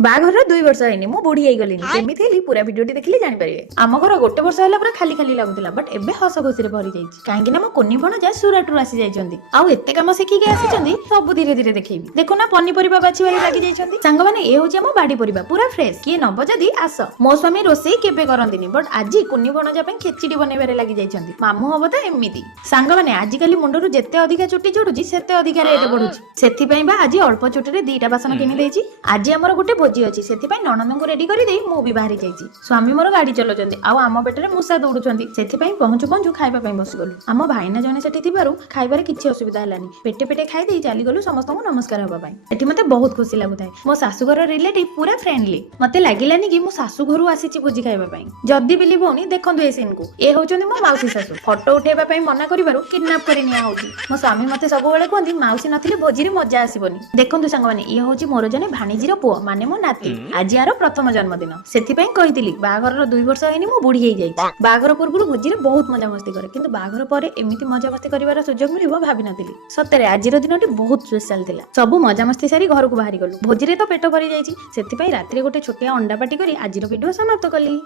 बाघर 2 वर्ष है मु बुढ़ी हो गली केमिति हेली पूरा वीडियोटी देखिले जानि परिबे। आम घर गोटे वर्ष होला पूरा खाली खाली लागुतिला बट एबे हस खुशी रे भरी जाईछि काहेकि ना मो कोनी भणजा सुरटरू आसी जाइछन्ती आउ एते काम सिखि के आसीछन्ती सब धीरे धीरे देखैबी। देखो ना पनीपरिबा बाछि वाली लागि जाइछन्ती सांग माने ए होछि हम बाडी परिबा पूरा फ्रेश किए नब जदी आस। मो स्वामी रोसई केबे करंतिनी बट आजि कोनी भणजा पे खिचड़ी बनेबारे लागि जाइछन्ती मामू हबो त एमिति। सांग माने आजि काली मुंडरू जेते अधिका चुटी जोडुछि सेते अधिका रेट बढुछि सेथि पई बा आजि अल्प चुटी रे दीटा बासन किनि देछि। आजि हमर गुटे भोजी अछि सेथि पई ननंद को रेडी करी देई मु भी बाहरी जाइछि। स्वामी मोर गाड़ी चलोचंती आउ आम पेटरे मुसा दौड़ुचंती सेथि पई पहुंचु पहुंचु खाइबा पई बसी गलु। आम भाईना जने सेठी थिबारु खाइबारे किछि असुविधा हलानी पेटे पेटे खाइ देई चाली गलु समस्त को नमस्कार हबा पई। एठी मते बहुत खुशी लागुथाय मो सासु घर रिलेटिव पूरा फ्रेंडली मते लागिलानी कि मो सासु घरु आसीछि भोजी खाइबा पई। जदी बिलीव होनी देखंतु ए सीन को ए होचंती मो माउसी सासु फोटो उठेबा पई मना करिबारु किडनैप करि निया होउची। मो स्वामी मते सब बेले कहंती माउसी नथिले भोजी रे मजा आसीबोनी। देखंतु संग माने ए होची मोर जने भाणीजीर पुओ माने मो नाती आज यार प्रथम जन्मदिन सेथि पई कहितली बाघर 2 वर्ष हैनी मु बुढ़ी हे जाई। बाघर पूर्वरु भोजी रे बहुत मजा मस्ती करे किंतु बाघर परे एमिति मजा मस्ती करिवार सुजोग मिलिबो भाबी नथिली। सतरे आजिर दिनटी बहुत स्पेशल थिला सब मजा मस्ती सारी घर को बाहरी गलु भोजी रे तो पेट भरी जाईची सेथि पई रात्री गोटे छोटिया अंडा पाटी करी आजिर वीडियो समाप्त कली।